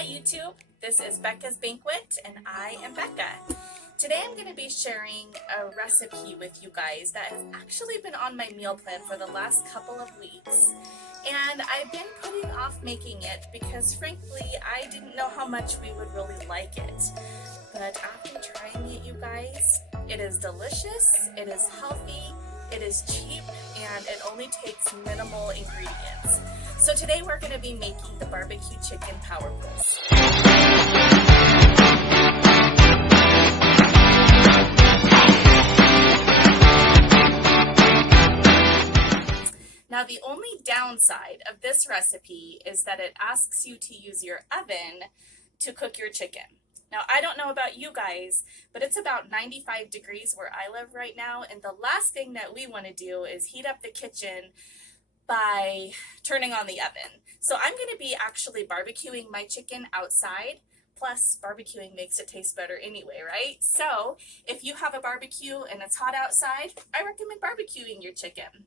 Hi YouTube, this is Becca's Banquet and I am Becca. Today I'm going to be sharing a recipe with you guys that has actually been on my meal plan for the last couple of weeks. And I've been putting off making it because frankly I didn't know how much we would really like it. But after trying it, you guys, it is delicious, it is healthy, it is cheap, and it only takes minimal ingredients. So today we're going to be making the BBQ Chicken Power Bowls. Now the only downside of this recipe is that it asks you to use your oven to cook your chicken. Now, I don't know about you guys, but it's about 95 degrees where I live right now, and the last thing that we want to do is heat up the kitchen by turning on the oven. So I'm going to be actually barbecuing my chicken outside, plus barbecuing makes it taste better anyway, right? So if you have a barbecue and it's hot outside, I recommend barbecuing your chicken.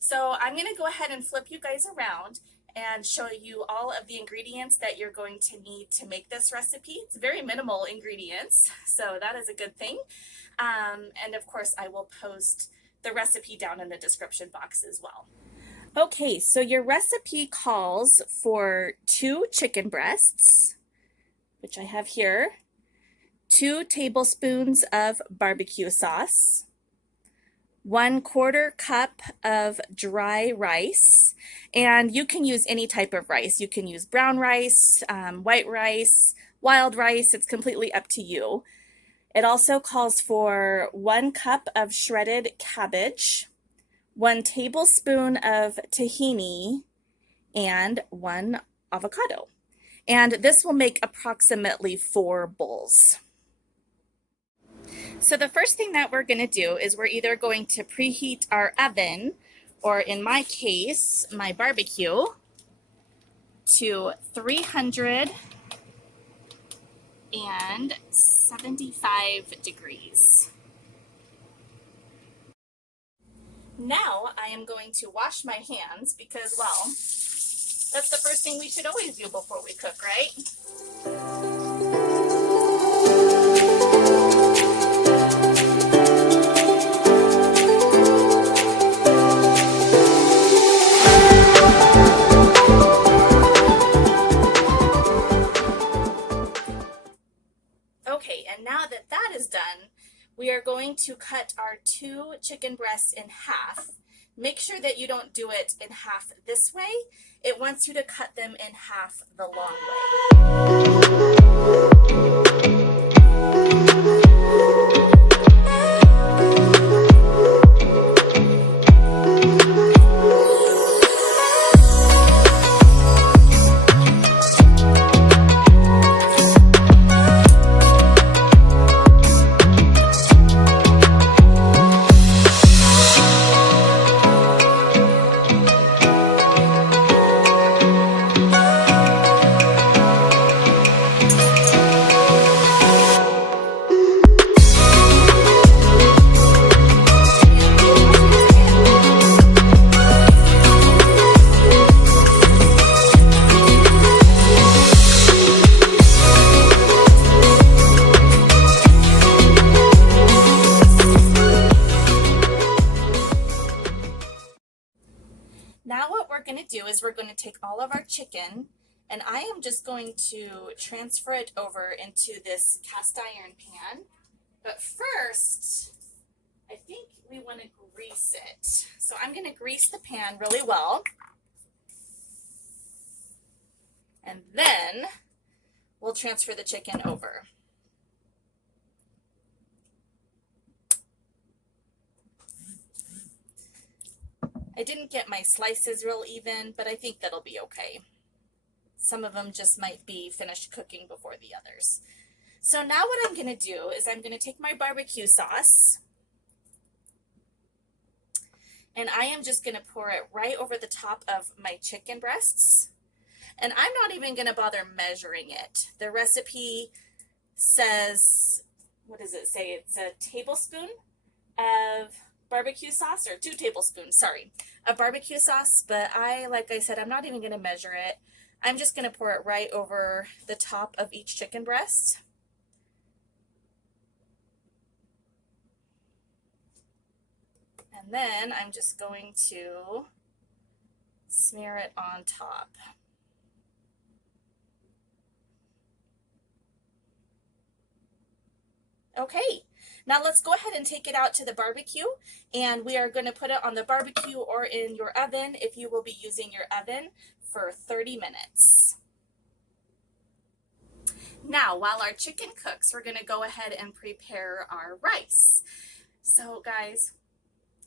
So I'm going to go ahead and flip you guys around and show you all of the ingredients that you're going to need to make this recipe. It's very minimal ingredients, so that is a good thing. And of course, I will post the recipe down in the description box as well. Okay, so your recipe calls for 2 chicken breasts, which I have here, 2 tablespoons of barbecue sauce, 1/4 cup of dry rice, and you can use any type of rice. You can use brown rice, white rice, wild rice. It's completely up to you. It also calls for 1 cup of shredded cabbage, 1 tablespoon of tahini, and 1 avocado. And this will make approximately 4 bowls. So the first thing that we're going to do is we're either going to preheat our oven, or in my case, my barbecue, to 375 degrees. Now I am going to wash my hands because, well, that's the first thing we should always do before we cook, right? Okay, and now that that is done, we are going to cut our 2 chicken breasts in half. Make sure that you don't do it in half this way. It wants you to cut them in half the long way. Now what we're going to do is we're going to take all of our chicken, and I am just going to transfer it over into this cast iron pan. But first, I think we want to grease it. So I'm going to grease the pan really well. And then we'll transfer the chicken over. I didn't get my slices real even, but I think that'll be okay. Some of them just might be finished cooking before the others. So now what I'm going to do is I'm going to take my barbecue sauce, and I am just going to pour it right over the top of my chicken breasts. And I'm not even going to bother measuring it. The recipe says, what does it say? It's a tablespoon of barbecue sauce, or 2 tablespoons, sorry, of barbecue sauce, but like I said, I'm not even going to measure it. I'm just going to pour it right over the top of each chicken breast. And then I'm just going to smear it on top. Okay, now let's go ahead and take it out to the barbecue, and we are going to put it on the barbecue or in your oven if you will be using your oven for 30 minutes. Now, while our chicken cooks, we're going to go ahead and prepare our rice. So guys,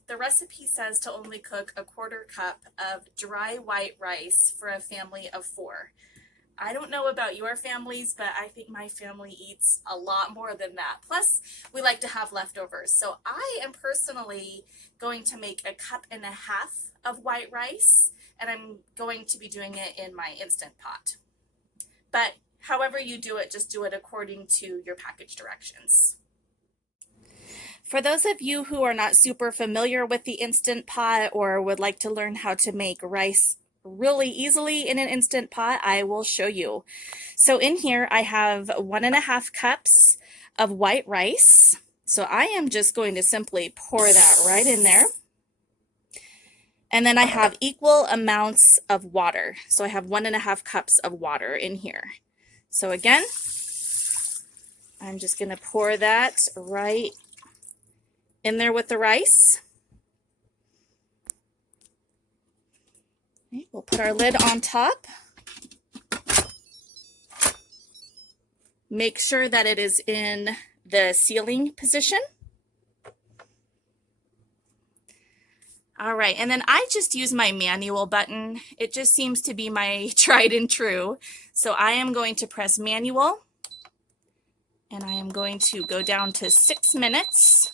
the recipe says to only cook a 1/4 cup of dry white rice for a family of 4. I don't know about your families, but I think my family eats a lot more than that. Plus, we like to have leftovers. So I am personally going to make 1.5 cups of white rice, and I'm going to be doing it in my Instant Pot. But however you do it, just do it according to your package directions. For those of you who are not super familiar with the Instant Pot or would like to learn how to make rice really easily in an Instant Pot, I will show you. So in here I have 1.5 cups of white rice. So I am just going to simply pour that right in there. And then I have equal amounts of water. So I have 1.5 cups of water in here. So again, I'm just going to pour that right in there with the rice. Okay, we'll put our lid on top. Make sure that it is in the sealing position. All right, and then I just use my manual button. It just seems to be my tried and true. So I am going to press manual, and I am going to go down to 6 minutes.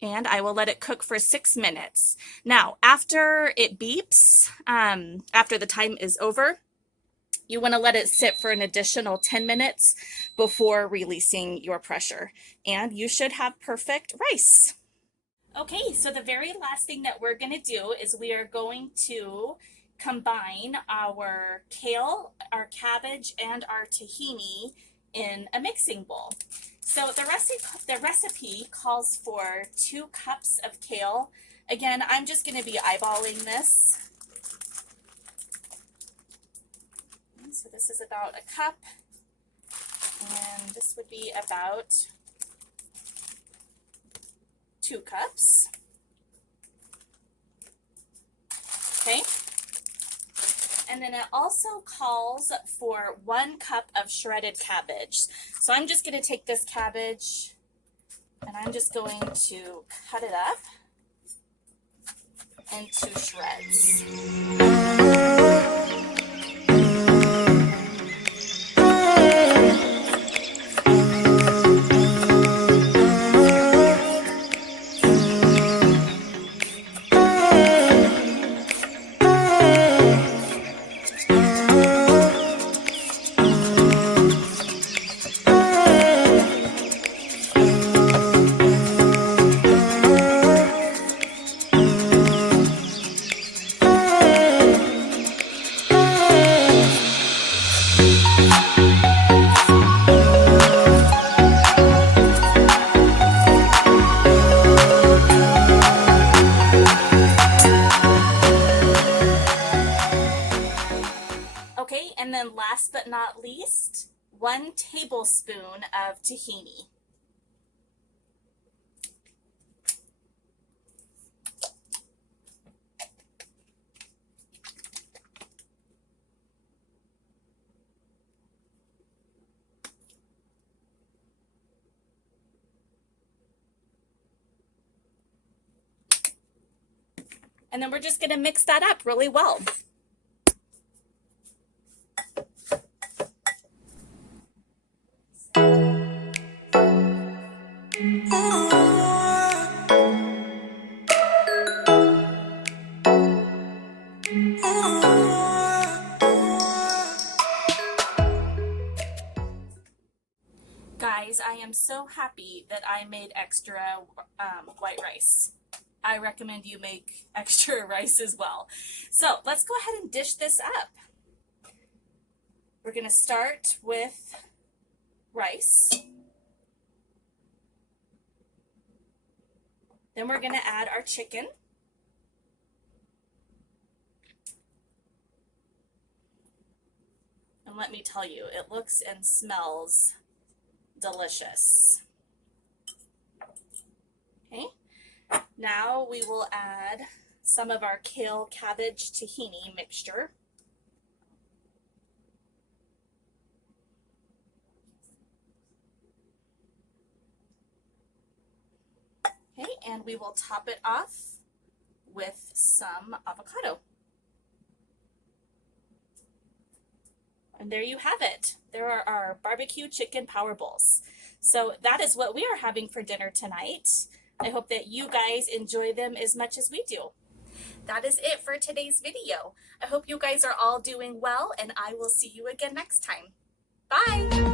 And I will let it cook for 6 minutes. Now, after it beeps, after the time is over, you want to let it sit for an additional 10 minutes before releasing your pressure. And you should have perfect rice. Okay, so the very last thing that we're going to do is we are going to combine our kale, our cabbage, and our tahini in a mixing bowl. So the recipe calls for 2 cups of kale. Again, I'm just going to be eyeballing this. So this is about 1 cup, and this would be about 2 cups. Okay. And then it also calls for 1 cup of shredded cabbage. So I'm just going to take this cabbage and I'm just going to cut it up into shreds. Okay, and then last but not least, 1 tablespoon of tahini. And then we're just going to mix that up really well. Guys, I am so happy that I made extra white rice. I recommend you make extra rice as well. So let's go ahead and dish this up. We're going to start with rice. Then we're going to add our chicken. And let me tell you, it looks and smells delicious. Okay, now we will add some of our kale cabbage tahini mixture. Okay, and we will top it off with some avocado. And there you have it. There are our barbecue chicken power bowls. So that is what we are having for dinner tonight. I hope that you guys enjoy them as much as we do. That is it for today's video. I hope you guys are all doing well, and I will see you again next time. Bye!